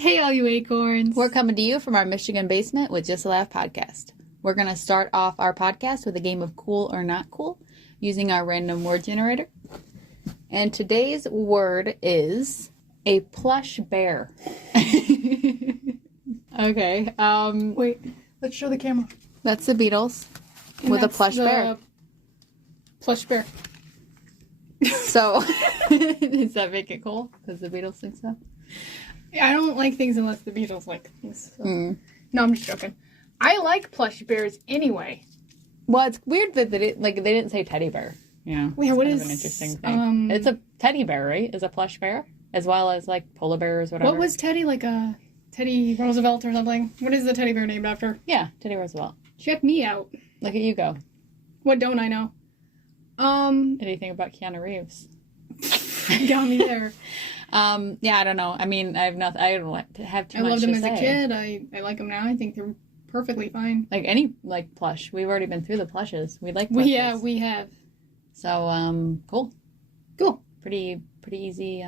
Hey, all you acorns. We're coming to you from our Michigan basement with Just a Laugh podcast. We're going to start off our podcast with a game of cool or not cool using our random word generator. And today's word is a plush bear. Okay. Wait, let's show the camera. That's the Beatles And with a that's plush the bear. Plush bear. So, does that make it cool? Because the Beatles think so? I don't like things unless the Beatles like things. So. Mm. No, I'm just joking. I like plush bears anyway. Well, it's weird that they didn't say teddy bear. Yeah. Yeah, what kind is of an interesting thing? It's a teddy bear, right? Is a plush bear, as well as like polar bears, whatever. What was Teddy, like a Teddy Roosevelt or something? What is the teddy bear named after? Yeah, Teddy Roosevelt. Check me out. Look at you go. What don't I know? Anything about Keanu Reeves? Got me there. Yeah, I don't know. I mean, I don't have too I much loved to them as say. a kid. I like them now. I think they're perfectly fine. Like any plush. We've already been through the plushes. We like plushes. We have. So, cool. Cool. Pretty easy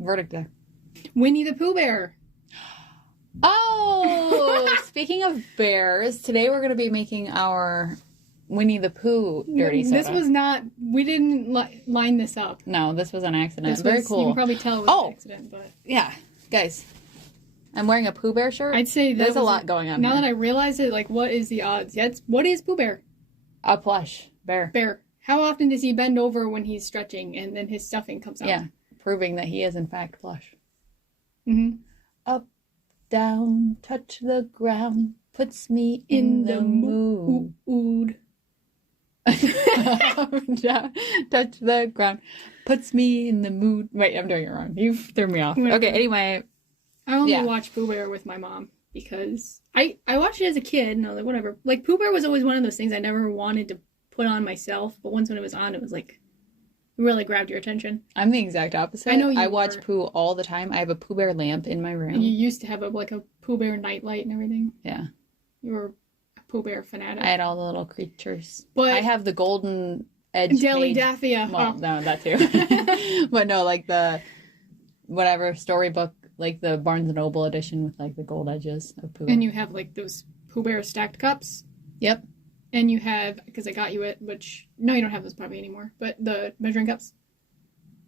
verdict there. Winnie the Pooh Bear. Oh, speaking of bears, today we're going to be making our Winnie the Pooh dirty soda. This was not, we didn't line this up. No, this was an accident. This Very was, cool. You can probably tell it was an accident, but. Yeah, guys. I'm wearing a Pooh Bear shirt. I'd say there's a lot going on. Now here. that I realize it, like, what is the odds? What is Pooh Bear? A plush bear. Bear. How often does he bend over when he's stretching and then his stuffing comes out? Yeah, proving that he is in fact plush. Mm-hmm. Up, down, touch the ground, puts me in the mood. Up, down, touch the ground, puts me in the mood. Wait, I'm doing it wrong. You threw me off. Okay, anyway. I only watched Pooh Bear with my mom because I watched it as a kid and I was like, whatever. Like, Pooh Bear was always one of those things I never wanted to put on myself, but once when it was on, it was like, it really grabbed your attention. I'm the exact opposite. I know you I watch Pooh all the time. I have a Pooh Bear lamp in my room. And you used to have a Pooh Bear nightlight and everything. Yeah. You were a Pooh Bear fanatic. I had all the little creatures. But I have the golden edge Deli page. Daffia. Well, no, that too. But no, like the whatever storybook, like the Barnes & Noble edition with like the gold edges of Pooh. And you have like those Pooh Bear stacked cups. Yep. And you have, because I got you it, which, no, you don't have those probably anymore, but the measuring cups.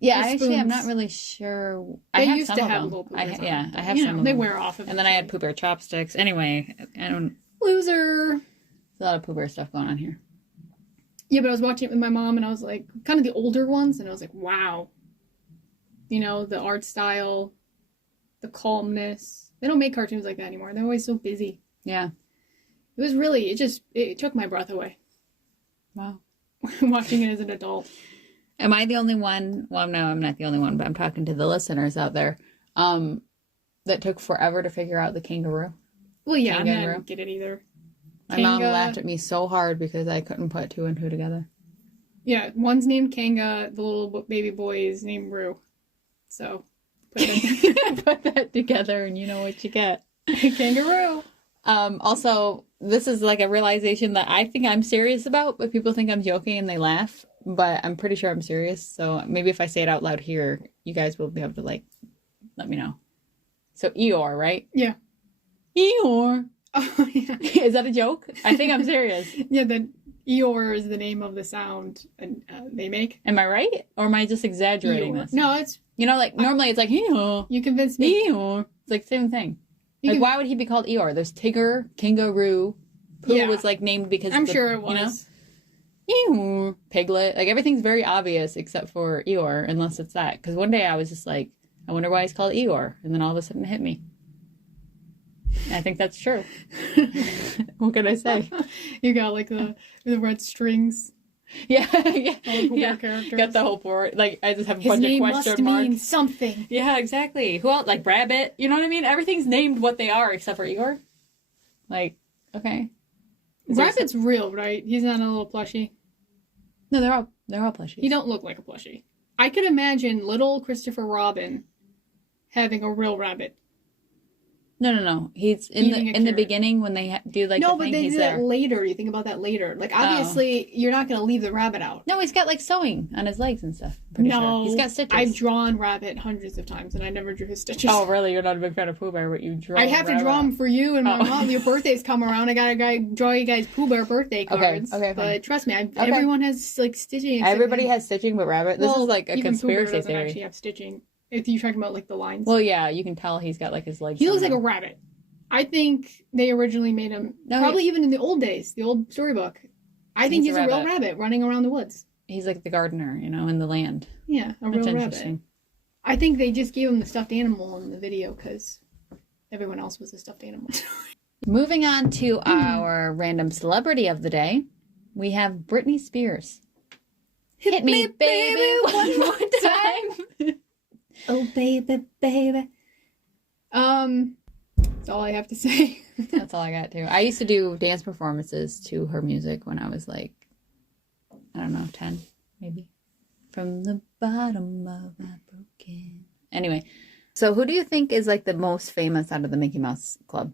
Yeah, actually, I'm not really sure. They used to have little Pooh Bears. Yeah, I have some of them. They wear off of it. And then I had Pooh Bear chopsticks. Anyway, I don't... Loser! There's a lot of Pooh Bear stuff going on here. Yeah, but I was watching it with my mom, and I was like, kind of the older ones, and I was like, wow. You know, the art style, the calmness. They don't make cartoons like that anymore. They're always so busy. Yeah. It was really, it took my breath away. Wow. Watching it as an adult. Am I the only one? Well, no, I'm not the only one, but I'm talking to the listeners out there that took forever to figure out the kangaroo. Well, yeah, kangaroo. I didn't get it either. My mom laughed at me so hard because I couldn't put two and two together. Yeah, one's named Kanga, the little baby boy is named Roo. So, put that together and you know what you get. Kangaroo. Also, this is like a realization that I think I'm serious about, but people think I'm joking and they laugh. But I'm pretty sure I'm serious. So maybe if I say it out loud here, you guys will be able to like let me know. So Eeyore, right? Yeah. Eeyore. Oh yeah. Is that a joke? I think I'm serious. Yeah, the Eeyore is the name of the sound they make. Am I right? Or am I just exaggerating Eeyore. this? No, it's... You know, like normally it's like Eeyore. You convinced me. Eeyore. It's like the same thing. Like, why would he be called Eeyore? There's Tigger, Kangaroo. Pooh was like named because I'm sure it was. You know? Eeyore. Piglet. Like everything's very obvious except for Eeyore, unless it's that. Because one day I was just like, I wonder why he's called Eeyore. And then all of a sudden it hit me. And I think that's true. What can I say? You got like the red strings. Yeah. Characters. Got the whole board. Like I just have a His bunch name of question must marks. mean something. Yeah, exactly. Who else? Like Rabbit. You know what I mean? Everything's named what they are except for Eeyore. Like, okay. Rabbit's real, right? He's not a little plushie. No, they're all plushies. He don't look like a plushie. I could imagine little Christopher Robin having a real rabbit. No. He's in Eating a the carrot. beginning when they do like No, the but thing, they he's do there. that later. You think about that later. Like, obviously, you're not going to leave the rabbit out. No, he's got like sewing on his legs and stuff. I'm pretty sure. He's got stitches. I've drawn Rabbit hundreds of times, and I never drew his stitches. Oh, really? You're not a big fan of Pooh Bear, but you draw I have to draw them for you and my mom. Your birthdays come around. I gotta draw you guys Pooh Bear birthday cards. Okay, fine. But trust me, everyone has like stitching. Everybody has stitching but Rabbit. This is like a even Pooh Bear conspiracy doesn't theory. actually have stitching. If you're talking about like the lines. Well, yeah, you can tell he's got like his legs. He looks like a rabbit. I think they originally made him, probably even in the old days, the old storybook. I think he's a real rabbit running around the woods. He's like the gardener, in the land. Yeah, a real rabbit. I think they just gave him the stuffed animal in the video because everyone else was a stuffed animal. Moving on to our random celebrity of the day, we have Brittany Spears. Hit me, baby, one more time. Oh, baby, baby. That's all I have to say. That's all I got too. I used to do dance performances to her music when I was like, I don't know, 10 maybe. From the bottom of my broken. Anyway, so who do you think is like the most famous out of the Mickey Mouse Club?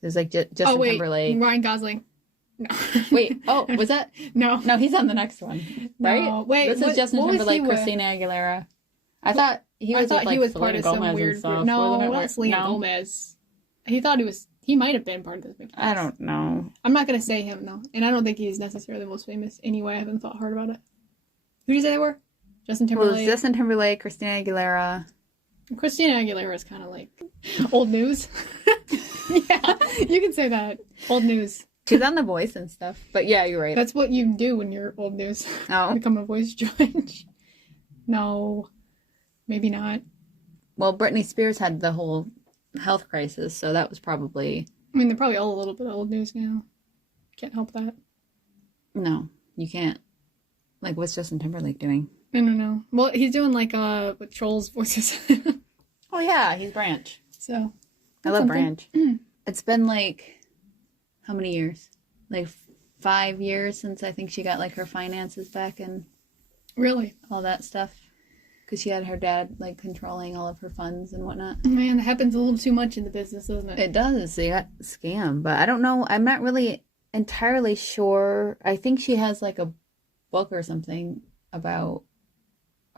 There's like Justin Timberlake. Ryan Gosling. No. Wait, was that? No, he's on the next one, right? No, wait, this is Justin Timberlake, Christina Aguilera. I thought he was part of some weird group. No, not Selena Gomez. He might have been part of this Mickey Mouse. I don't know. I'm not gonna say him though, and I don't think he's necessarily the most famous anyway. I haven't thought hard about it. Who did you say they were? Justin Timberlake. Well, Justin Timberlake, Christina Aguilera. Christina Aguilera is kind of like old news. Yeah, you can say that. Old news. She's on The Voice and stuff. But yeah, you're right. That's what you do when you're old news. Oh. Become a voice judge. No, maybe not. Well, Britney Spears had the whole health crisis, so that was probably... I mean, they're probably all a little bit old news now. Can't help that. No, you can't. Like, what's Justin Timberlake doing? I don't know. Well, he's doing like with Trolls voices. Oh yeah, he's Branch. So I love Branch. It's been like how many years? Like 5 years since I think she got like her finances back and really all that stuff. Because she had her dad like controlling all of her funds and whatnot. Man, that happens a little too much in the business, doesn't it? It does. They got scammed, but I don't know. I'm not really entirely sure. I think she has like a book or something about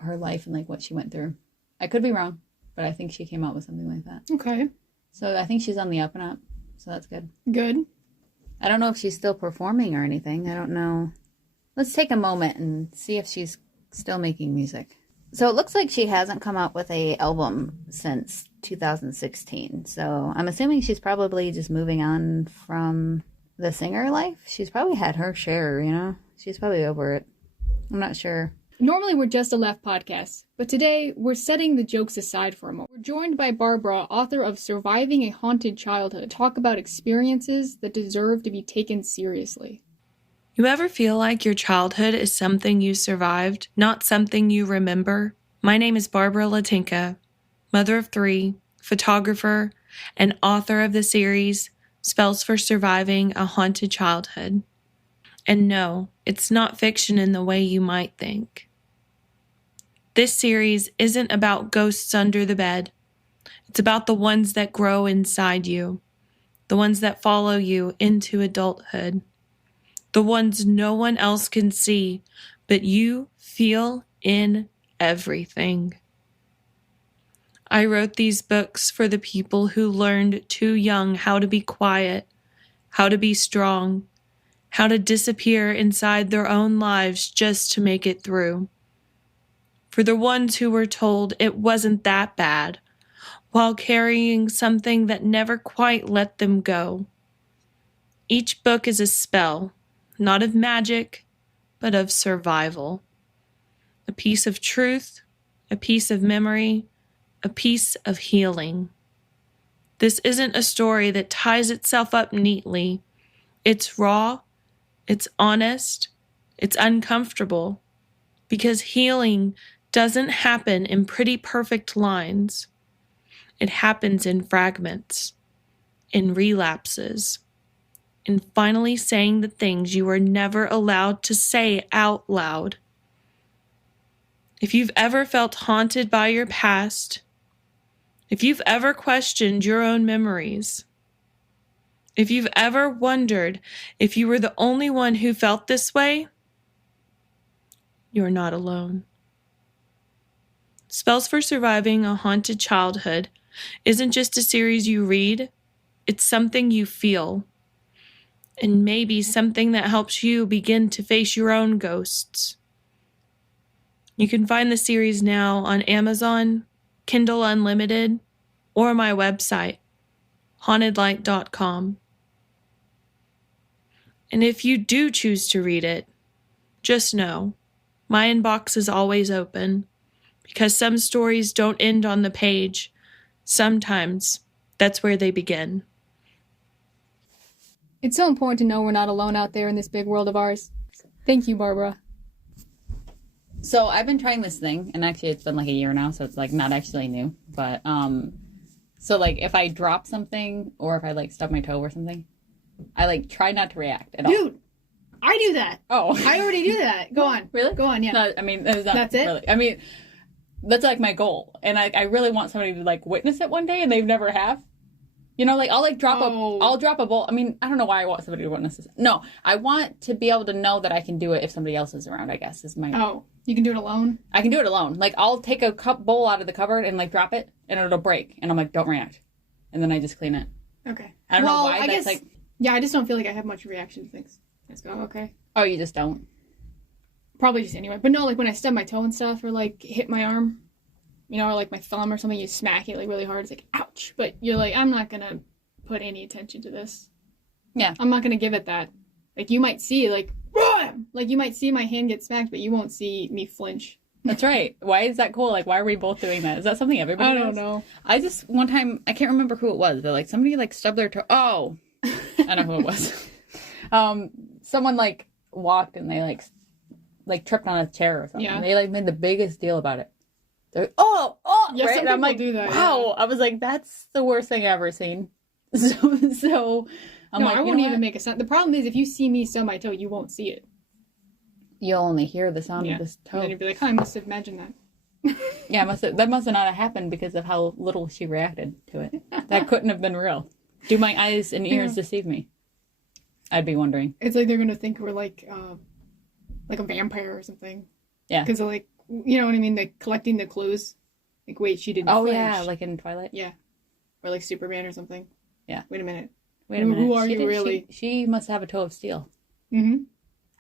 her life and like what she went through. I could be wrong, but I think she came out with something like that. Okay. So I think she's on the up and up. So that's good. Good. I don't know if she's still performing or anything. I don't know. Let's take a moment and see if she's still making music. So it looks like she hasn't come out with an album since 2016. So I'm assuming she's probably just moving on from the singer life. She's probably had her share, She's probably over it. I'm not sure. Normally we're just a laugh podcast, but today we're setting the jokes aside for a moment. We're joined by Barbara, author of Surviving a Haunted Childhood, to talk about experiences that deserve to be taken seriously. You ever feel like your childhood is something you survived, not something you remember? My name is Barbara Latinka, mother of 3, photographer, and author of the series Spells for Surviving a Haunted Childhood. And no, it's not fiction in the way you might think. This series isn't about ghosts under the bed. It's about the ones that grow inside you, the ones that follow you into adulthood, the ones no one else can see, but you feel in everything. I wrote these books for the people who learned too young how to be quiet, how to be strong, how to disappear inside their own lives just to make it through. For the ones who were told it wasn't that bad, while carrying something that never quite let them go. Each book is a spell, not of magic, but of survival. A piece of truth, a piece of memory, a piece of healing. This isn't a story that ties itself up neatly. It's raw, it's honest, it's uncomfortable, because healing doesn't happen in pretty perfect lines. It happens in fragments, in relapses, in finally saying the things you were never allowed to say out loud. If you've ever felt haunted by your past, If you've ever questioned your own memories, if you've ever wondered if you were the only one who felt this way, you're not alone. Spells for Surviving a Haunted Childhood isn't just a series you read, it's something you feel. And maybe something that helps you begin to face your own ghosts. You can find the series now on Amazon, Kindle Unlimited, or my website, hauntedlight.com. And if you do choose to read it, just know my inbox is always open, because some stories don't end on the page. Sometimes that's where they begin. It's so important to know we're not alone out there in this big world of ours. Thank you, Barbara. So I've been trying this thing, and actually it's been like a year now, so it's like not actually new. But so like if I drop something or if I like stub my toe or something, I like try not to react at all. Dude, I do that. Oh, I already do that. Go on. Really? Go on. Yeah. No, I mean that's it. Really, I mean that's like my goal, and I really want somebody to like witness it one day, and they've never have. You know, like I'll like drop a bowl. I mean, I don't know why I want somebody to witness this. No, I want to be able to know that I can do it if somebody else is around. I guess is my. Oh, you can do it alone. I can do it alone. Like I'll take a bowl out of the cupboard and like drop it, and it'll break, and I'm like, don't react, and then I just clean it. Okay. I don't know why. I that's guess, like. Yeah, I just don't feel like I have much reaction to things. I just go, okay. Oh, you just don't. Probably just anyway. But no, like when I stub my toe and stuff, or like hit my arm, you know, or like my thumb or something, you smack it like really hard. It's like, ouch. But you're like, I'm not gonna put any attention to this. Yeah. I'm not gonna give it that. Like you might see, like, Run! Like you might see my hand get smacked, but you won't see me flinch. That's right. Why is that cool? Like, why are we both doing that? Is that something everybody does? I don't know. I just, one time, I can't remember who it was, but like somebody like stubbed their toe. Oh, I know who it was. Someone like walked and they like tripped on a chair or something. Yeah. They like made the biggest deal about it. They're like, Yeah, right? some And I'm people like, do that, wow. Yeah. I was like, that's the worst thing I've ever seen. So I'm like, I won't even make a sound. The problem is if you see me stub my toe, you won't see it. You'll only hear the sound of this toe. And then you'd be like, I must have imagined that. Yeah, that must have not happened because of how little she reacted to it. That couldn't have been real. Do my eyes and ears deceive me? I'd be wondering. It's like they're gonna think we're like a vampire or something. Yeah. Because like, you know what I mean? Like collecting the clues. Like, wait, she didn't. Oh flinch. yeah, like in Twilight. Yeah. Or like Superman or something. Yeah. Wait a minute. Who are you really? She must have a toe of steel. Mm-hmm.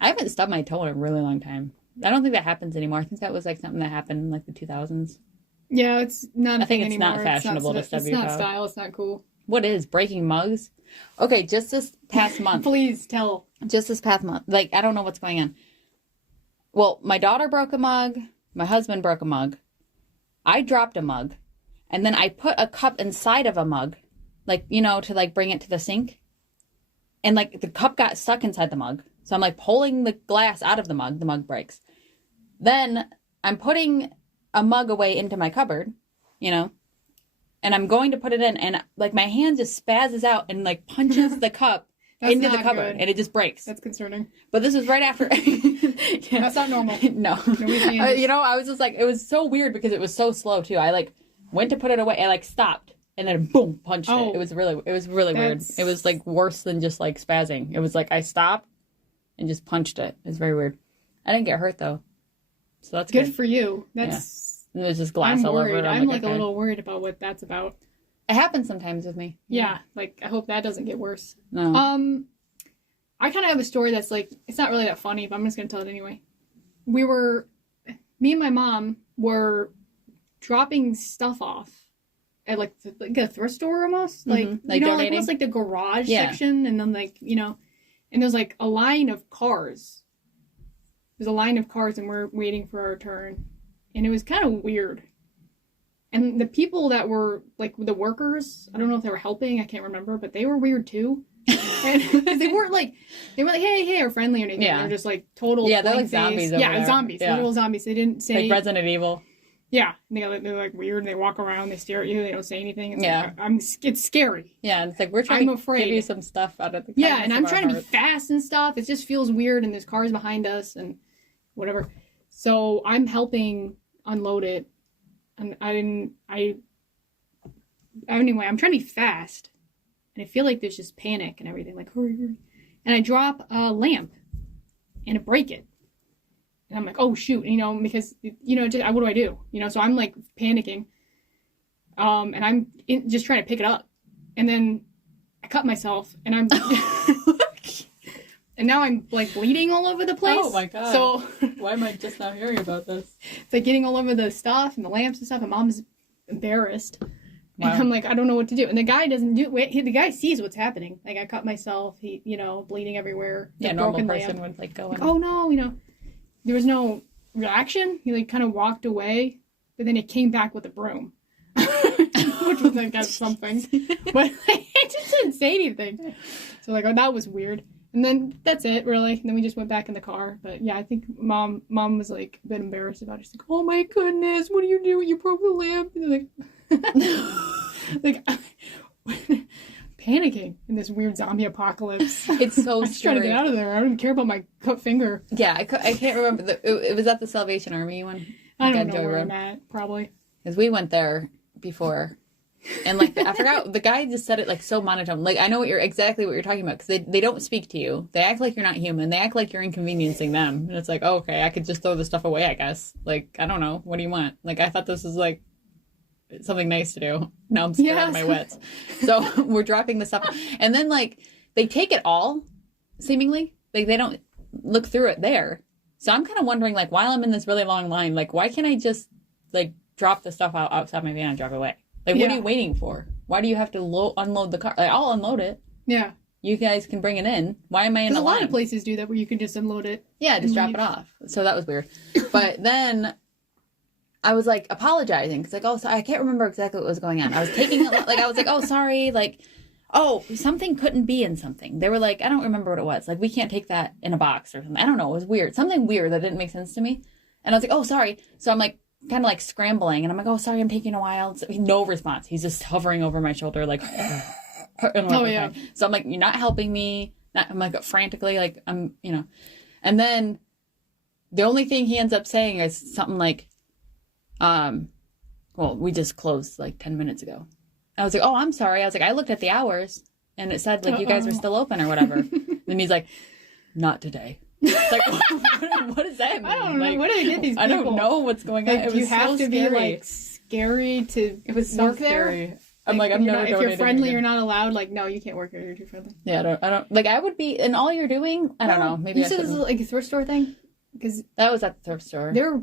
I haven't stubbed my toe in a really long time. I don't think that happens anymore. I think that was like something that happened in like the 2000s. Yeah, it's not. I think it's anymore. not fashionable to stub your toe. It's not style. It's not cool. What is breaking mugs? Okay, just this past month. Please tell. Just this past month. Like, I don't know what's going on. Well, my daughter broke a mug. My husband broke a mug. I dropped a mug. And then I put a cup inside of a mug. Like, you know, to like bring it to the sink. And like the cup got stuck inside the mug. So I'm like pulling the glass out of the mug breaks. Then I'm putting a mug away into my cupboard, you know, and I'm going to put it in, and like my hand just spazzes out and like punches the cup into the cupboard, and it just breaks. That's concerning. But this was right after. Yeah. That's not normal. No. You know, I was just like, it was so weird because it was so slow too. I like went to put it away and like stopped. And then boom, punched it. It was really weird. It was like worse than just like spazzing. It was like I stopped and just punched it. It was very weird. I didn't get hurt though, so that's good for you. That's. Yeah. And there's just glass all over it. I'm like a little worried about what that's about. It happens sometimes with me. Yeah, like I hope that doesn't get worse. No. I kind of have a story that's like it's not really that funny, but I'm just gonna tell it anyway. Me and my mom were dropping stuff off. At like a thrift store almost, like you know, donating? Like almost like the garage section, and then like you know, and there's like a line of cars. There's a line of cars, and we're waiting for our turn, and it was kind of weird. And the people that were like the workers, I don't know if they were helping, I can't remember, but they were weird too. And they weren't like hey or friendly or anything. Yeah. They're just like total they're like zombies. Zombies, literal zombies. They didn't say like Resident Evil. Yeah, they're like weird, and they walk around, they stare at you, they don't say anything. It's like, it's scary. Yeah, it's like we're trying to give you some stuff out of the and I'm trying to be fast and stuff. It just feels weird, and there's cars behind us and whatever. So I'm helping unload it, and I anyway, I'm trying to be fast. And I feel like there's just panic and everything. Like, hurry, hurry. And I drop a lamp. And I break it. And I'm like, oh, shoot. Because, what do I do? So I'm, like, panicking. And I'm just trying to pick it up. And then I cut myself. And I'm... and now I'm, like, bleeding all over the place. Oh, my God. So... why am I just not hearing about this? It's, like, getting all over the stuff and the lamps and stuff. And Mom's embarrassed. Wow. And I'm like, I don't know what to do. And the guy doesn't do... the guy sees what's happening. Like, I cut myself. He, bleeding everywhere. Yeah, normal person would, like, go in. Oh, no, there was no reaction. He, like, kind of walked away, but then he came back with a broom, which was, I guess, something. But I just didn't say anything. So, like, oh, that was weird. And then that's it, really. And then we just went back in the car. But, yeah, I think Mom was, like, a bit embarrassed about it. She's like, oh, my goodness, what are you doing? You broke the lamp. And like, panicking in this weird zombie apocalypse. It's so I'm just trying to get out of there. I don't even care about my cut finger. Yeah, I can't remember. It was at the Salvation Army one. I don't know where I'm at, probably. Because we went there before. And, like, I forgot, the guy just said it, like, so monotone. Like, I know exactly what you're talking about. Because they don't speak to you. They act like you're not human. They act like you're inconveniencing them. And it's like, oh, okay, I could just throw the stuff away, I guess. Like, I don't know. What do you want? Like, I thought this was, like, something nice to do. Now I'm scared out of my wits. So we're dropping the stuff. And then, like, they take it all, seemingly. Like, they don't look through it there. So I'm kind of wondering, like, while I'm in this really long line, like, why can't I just, like, drop the stuff outside my van and drive away? Like, what are you waiting for? Why do you have to unload the car? Like, I'll unload it. Yeah. You guys can bring it in. Why am I in the line? A lot of places do that where you can just unload it. Yeah, just drop it off. So that was weird. But then I was, like, apologizing. Because, like, oh, so I can't remember exactly what was going on. I was taking it, like, I was like, oh, sorry. Like, oh, something couldn't be in something. They were like, I don't remember what it was. Like, we can't take that in a box or something. I don't know. It was weird. Something weird that didn't make sense to me. And I was like, oh, sorry. So I'm, like, kind of, like, scrambling. And I'm like, oh, sorry, I'm taking a while. So, no response. He's just hovering over my shoulder, like, oh, yeah. So I'm like, you're not helping me. I'm, like, frantically, like, I'm, And then the only thing he ends up saying is something like, well, we just closed, like, 10 minutes ago. I was like, oh, I'm sorry. I was like, I looked at the hours, and it said, like, you guys were still open or whatever. And he's like, not today. It's like, what does that mean? I don't know. Like, Where do they get these people? I don't know what's going on. Like, It was you have so to scary. be, like, scary to It was so work scary. there. I'm like, I'm never if you're friendly, you're again. not allowed. Like, no, you can't work here. You're too friendly. Yeah, I don't, like, I would be, and all you're doing, I don't know. Maybe you I said this is shouldn't. like a thrift store thing? Because That was at the thrift store. they're a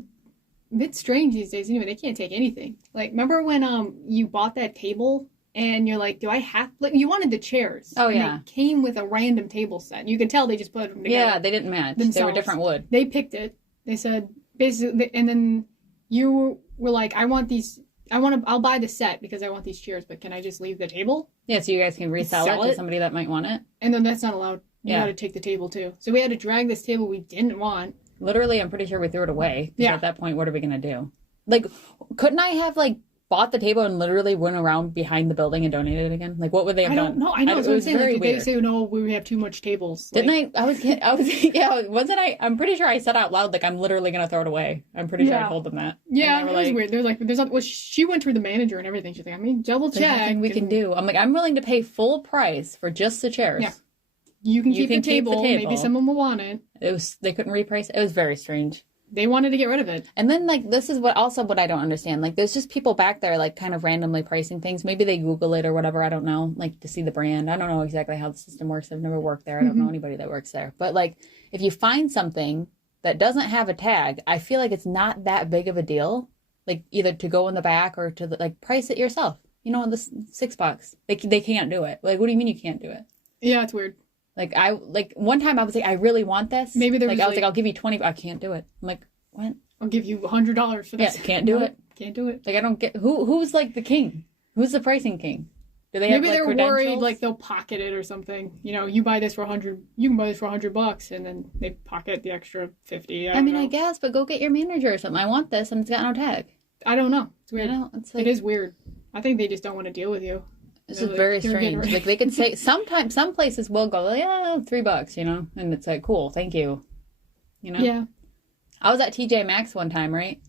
bit strange these days. Anyway, they can't take anything. Like, remember when you bought that table and you're like, do I have, like, you wanted the chairs. Oh, and yeah. They came with a random table set. You could tell they just put them together. Yeah, they didn't match. They were themselves. different wood. They picked it. They said, basically, and then you were like, I'll buy the set because I want these chairs, but can I just leave the table? Yeah, so you guys can resell Sell it to it? somebody that might want it. And then that's not allowed. You Yeah. got to take the table too. So we had to drag this table we didn't want. Literally, I'm pretty sure we threw it away. Yeah. At that point, what are we going to do? Like, couldn't I have, like, bought the table and literally went around behind the building and donated it again? Like, what would they have I done? don't know. I know. That's it what I'm was saying. very Like, they weird. say, no, we have too much tables. Didn't Like, I was, yeah, wasn't I? I'm pretty sure I said out loud, like, I'm literally going to throw it away. I'm pretty sure I Yeah. told them that. Yeah, And it they were was like, weird. There's well, she went through the manager and everything. She's like, I mean, double There's check. nothing we can do. I'm like, I'm willing to pay full price for just the chairs. Yeah. You can keep the table. Maybe table. someone will want it. They couldn't reprice it. It was very strange. They wanted to get rid of it. And then, like, this is what I don't understand. Like, there's just people back there, like, kind of randomly pricing things. Maybe they Google it or whatever. I don't know. Like, to see the brand. I don't know exactly how the system works. I've never worked there. I don't know anybody that works there. But, like, if you find something that doesn't have a tag, I feel like it's not that big of a deal. Like, either to go in the back or to, like, price it yourself. You know, the $6. They can't do it. Like, what do you mean you can't do it? Yeah, it's weird. Like, one time I was like, I really want this. Maybe there like, was, I was like, like, I'll give you 20. I can't do it. I'm like, what? I'll give you $100 for Yeah, this. can't do No, it. Can't do it. Like, I don't get who's like the king? Who's the pricing king? Do they have Maybe like, they're worried credentials? like they'll pocket it or something. You know, you buy this for $100. You can buy this for $100, and then they pocket the extra 50. I mean, don't I know. guess, but go get your manager or something. I want this, and it's got no tag. I don't know. It's weird. You know, it's like It is weird. I think they just don't want to deal with you. this They're is like, very they're getting strange. rid- Like they could say sometimes some places will go, yeah, $3, you know, and it's like cool, thank you. You know. Yeah. I was at TJ Maxx one time, right?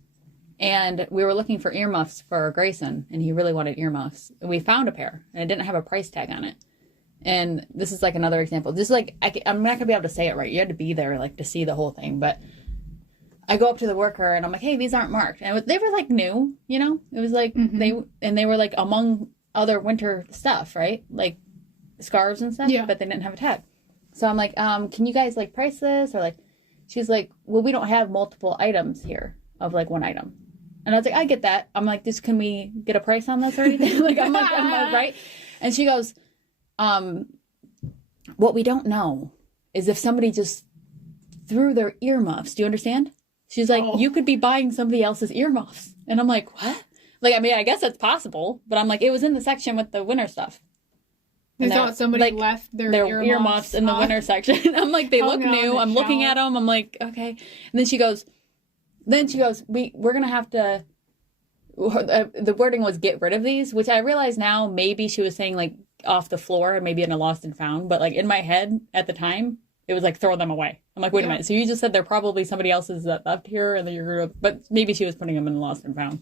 And we were looking for earmuffs for Grayson, and he really wanted earmuffs. And we found a pair, and it didn't have a price tag on it. And this is like another example. This is like, I'm not going to be able to say it right. You had to be there like to see the whole thing. But I go up to the worker, and I'm like, hey, these aren't marked. And they were like new, you know? It was like, they were like among other winter stuff, right? Like scarves and stuff, but they didn't have a tag. So I'm like, can you guys like price this? Or like, she's like, well, we don't have multiple items here of like one item. And I was like, I get that. I'm like, can we get a price on this or anything? I'm like, right? And she goes, what we don't know is if somebody just threw their earmuffs. Do you understand? She's like, you could be buying somebody else's earmuffs. And I'm like, what? Like, I mean, I guess that's possible. But I'm like, it was in the section with the winter stuff. They thought somebody like, left their earmuffs in the winter section. I'm like, they look new. I'm looking at them. I'm like, okay. And then she goes, we're going to have to, the wording was get rid of these, which I realize now maybe she was saying like off the floor, maybe in a lost and found. But like in my head at the time, it was like throw them away. I'm like, wait a minute. So you just said they're probably somebody else's that left here, and but maybe she was putting them in the lost and found.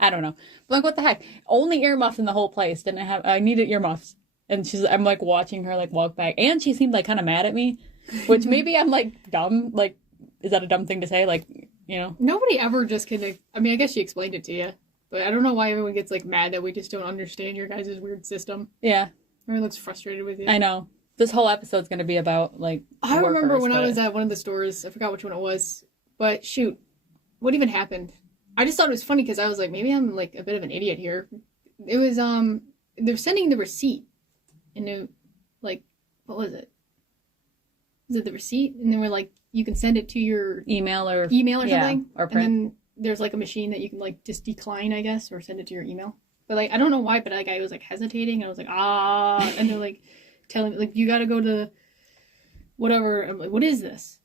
I don't know. But like, what the heck? Only earmuffs in the whole place. Didn't have. I needed earmuffs, and I'm like watching her like walk back, and she seemed like kind of mad at me, which maybe I'm like dumb. Like, is that a dumb thing to say? Like, you know, nobody ever just can. I mean, I guess she explained it to you, but I don't know why everyone gets like mad that we just don't understand your guys' weird system. Yeah, everyone looks frustrated with you. I know. This whole episode's going to be about, like, I remember when I was at one of the stores. I forgot which one it was. But, shoot. What even happened? I just thought it was funny because I was like, maybe I'm, like, a bit of an idiot here. It was, they're sending the receipt. And, it, like, what was it? Was it the receipt? And they were like, you can send it to your... Email or something. Or print. And then there's, like, a machine that you can, like, just decline, I guess, or send it to your email. But, like, I don't know why, but, like, I was, like, hesitating. I was like, and they're, like... telling me, like, you gotta go to whatever. I'm like, what is this?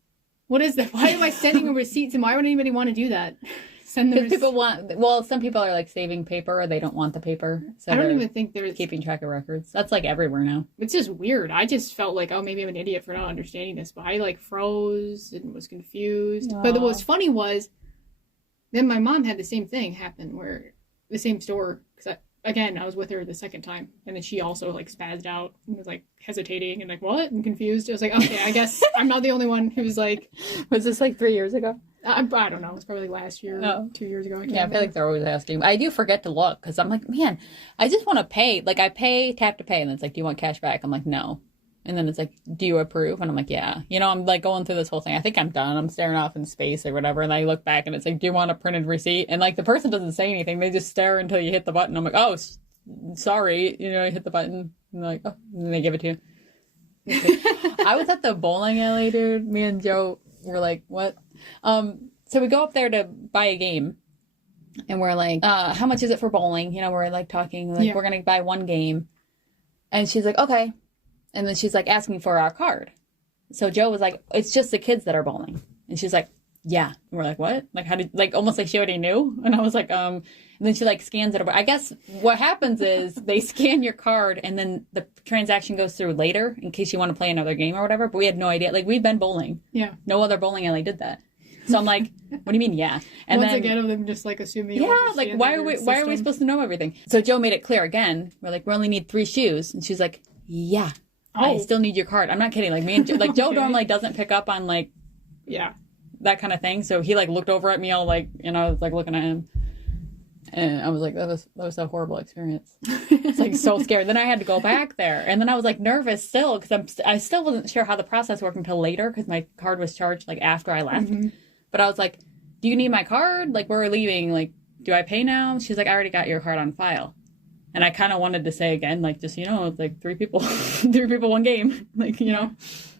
What is that? Why am I sending a receipt? And why would anybody want to do that? Send them. People want. Some people are like saving paper, or they don't want the paper. So I don't even think there's keeping track of records. That's like everywhere now. It's just weird. I just felt like, oh, maybe I'm an idiot for not understanding this, but I like froze and was confused. Aww. But what was funny was, then my mom had the same thing happen where the same store because I was with her the second time, and then she also, like, spazzed out and was, like, hesitating and, like, what? And confused. I was like, okay, I guess I'm not the only one who was, like... Was this, like, 3 years ago? I don't know. It was probably like last year, 2 years ago. I feel like they're always asking. I do forget to look, because I'm like, man, I just want to pay. Like, I pay, tap to pay, and it's like, do you want cash back? I'm like, no. And then it's like, do you approve? And I'm like, yeah. You know, I'm, like, going through this whole thing. I think I'm done. I'm staring off in space or whatever, and I look back, and it's like, do you want a printed receipt? And, like, the person doesn't say anything. They just stare until you hit the button. I'm like, oh, sorry, you know, I hit the button, and they're like, oh, and then they give it to you. I was at the bowling alley, dude. Me and Joe were like, what? So we go up there to buy a game, and we're like, how much is it for bowling? You know, we're like talking, like, we're gonna buy one game. And she's like, okay. And then she's like asking for our card. So Joe was like, it's just the kids that are bowling. And she's like, yeah. And we're like, what? Like, how did, like, almost like she already knew. And I was like, and then she like scans it over. I guess what happens is they scan your card, and then the transaction goes through later in case you want to play another game or whatever. But we had no idea. Like, we've been bowling. Yeah. No other bowling alley did that. So I'm like, what do you mean? Yeah. And once again, them just like assuming. Yeah. Like, why are we supposed to know everything? So Joe made it clear again. We're like, we only need 3 shoes. And she's like, yeah. I still need your card. I'm not kidding. Like, me and Joe, like, Joe normally doesn't pick up on, like, that kind of thing. So he, like, looked over at me all, like, and I was, like, looking at him. And I was like, that was a horrible experience. It's, like, so scared. Then I had to go back there. And then I was, like, nervous still because I still wasn't sure how the process worked until later because my card was charged, like, after I left. Mm-hmm. But I was like, do you need my card? Like, we're leaving. Like, do I pay now? She's like, I already got your card on file. And I kind of wanted to say again, like, just, you know, it's like 3 people, 3 people, 1 game, like, you know,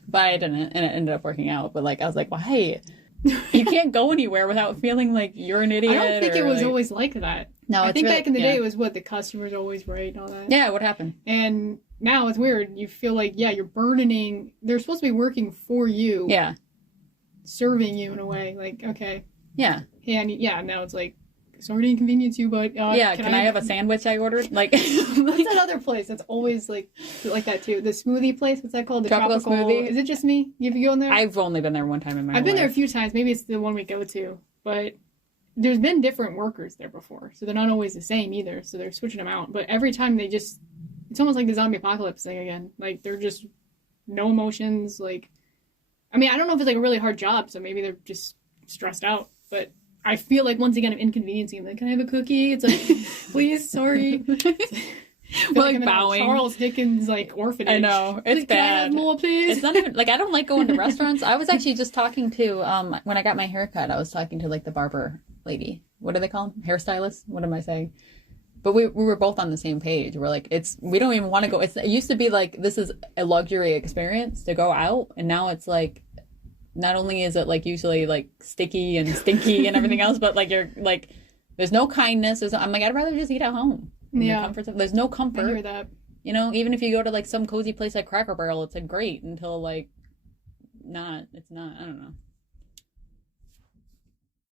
but I didn't, and it ended up working out. But like, I was like, why? You can't go anywhere without feeling like you're an idiot. I don't think it was like... always like that. No, I think really, back in the day it was what the customer's always right and all that. Yeah, what happened? And now it's weird. You feel like, you're burdening. They're supposed to be working for you. Yeah. Serving you in a way. Like, okay. Yeah. And now it's like, sorry to inconvenience you, but can I have a sandwich I ordered? Like, what's that other place that's always like that too? The smoothie place. What's that called? The tropical smoothie. Is it just me? Have you gone there? I've only been there one time in my life. I've been there a few times. Maybe it's the one we go to, but there's been different workers there before, so they're not always the same either. So they're switching them out. But every time it's almost like the zombie apocalypse thing again. Like they're just no emotions. Like, I mean, I don't know if it's like a really hard job, so maybe they're just stressed out. But I feel like once again I'm inconveniencing them. Like, can I have a cookie? It's like, please, sorry. We're like bowing. Charles Dickens like orphanage. I know, it's like, bad. Can I have more, please? It's not even like I don't like going to restaurants. I was actually just talking to when I got my haircut. I was talking to like the barber lady. What do they call them? Hairstylist? What am I saying? But we were both on the same page. We're like, we don't even want to go. It used to be like this is a luxury experience to go out, and now it's like not only is it like usually like sticky and stinky and everything else, but like you're like there's no kindness. I'm like I'd rather just eat at home. Yeah, there's no comfort. I hear that. You know, even if you go to like some cozy place like Cracker Barrel, it's like great until like it's not. I don't know.